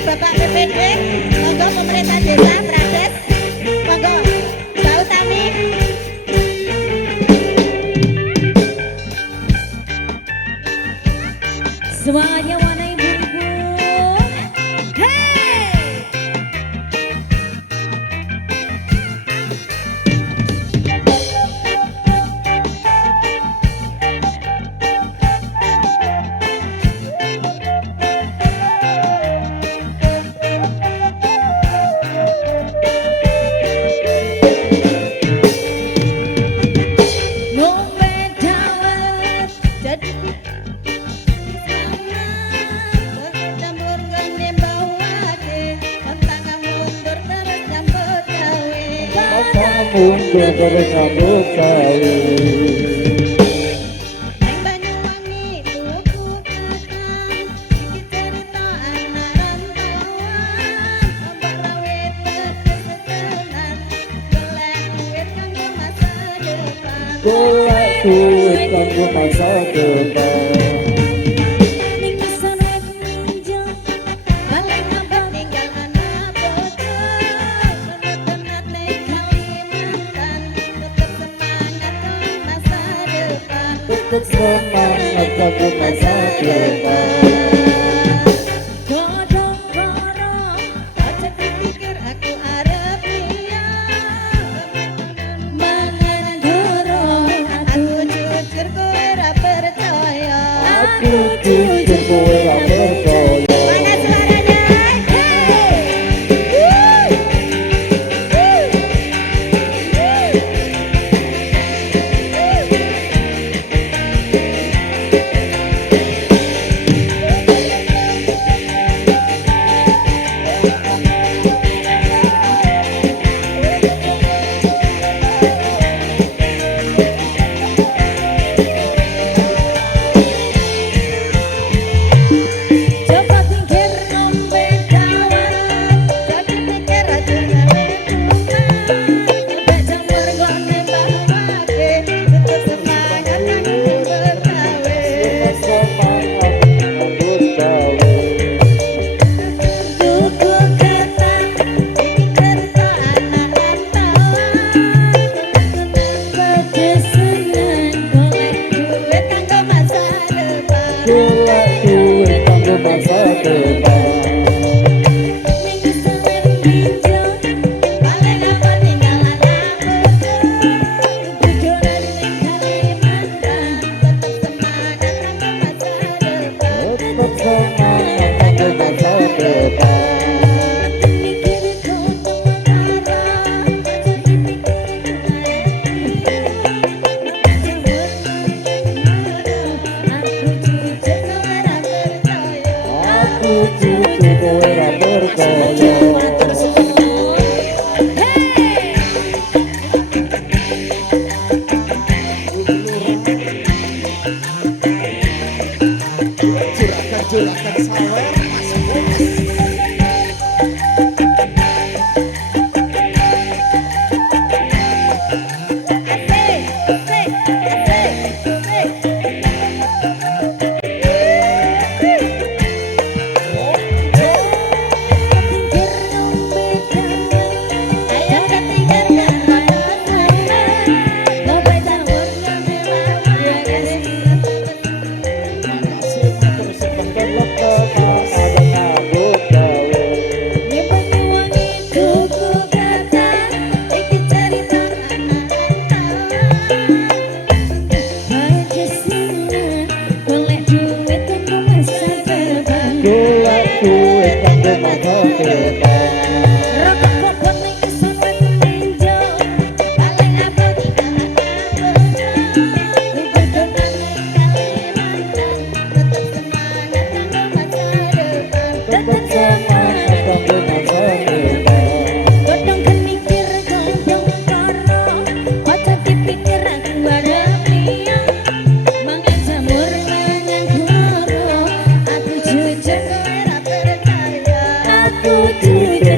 Bapak PPD, monggo pemerintah desa Trades, monggo Mbak Utami. Semangatnya warna ibu-ibu. Hey! Mundur terus nyambut gawe. Neng Banyuwangi tuku kakang, iki cerita anak rantauan. Ombak rawit kesetenan, golek duit kanggo masa depan. Golek duit kanggo masa depan. Ning kesonet ninjo, paling abang tinggal anak bojo. Penat ning Kalimantan, tetep semangat kanggo masa depan. Tetep semangat kanggo masa depan. Godhong karo, aja dipikir aku arep liya. Mangan dorong, aku jujur kowe ra percaya. Aku jujur kowe ra percaya. Mana suaranya? Coba tingkir ngombe dawan, jadi mikir aja gawe tumbang. Mbak jamur nggone mbawake, tetep semangat kanggo bergawe. Semangat nyambut gawe. Tuku ketan, iki cerita anak rantauan. Pedesenan, golek duit kanggo masa depan. Golek duit kanggo masa depan. Ning kesonet ninjo, paling apa tinggal anak bojo. Tujuan ning Kalimantan, tetep semangat kanggo masa depan. Tetep semangat kanggo masa depan. Mikir godhong karo, aja dipikir Aku jujur kowe ra percaya. Matur suwun. Hey! Juragan sawer Mas Bos. Asik, asik, asik, asik. Tingkir ngombe dawan, ayo ketingkir karo sampean. Ngombe dawan ngombe lawan. Makasih matur suwun. Tetep semangat nyambut gawe. Ning Banyuwangi tuku kakang, iki cerita anak rantauan. Pedesenan, golek duit kanggo masa depan. Golek duit kanggo masa depan. Rokok bobot ning kesonet ninjo, paling apa tinggal anak bojo. Tujuan ning Kalimantan, tetep semangat kanggo masa depan. Tetep semangat kanggo masa depan. Godhong mikir godhong karo, aja dipikir aku arep liya. Mangan jamur mangan goro, aku jujur kowe ra percaya. Aku jujur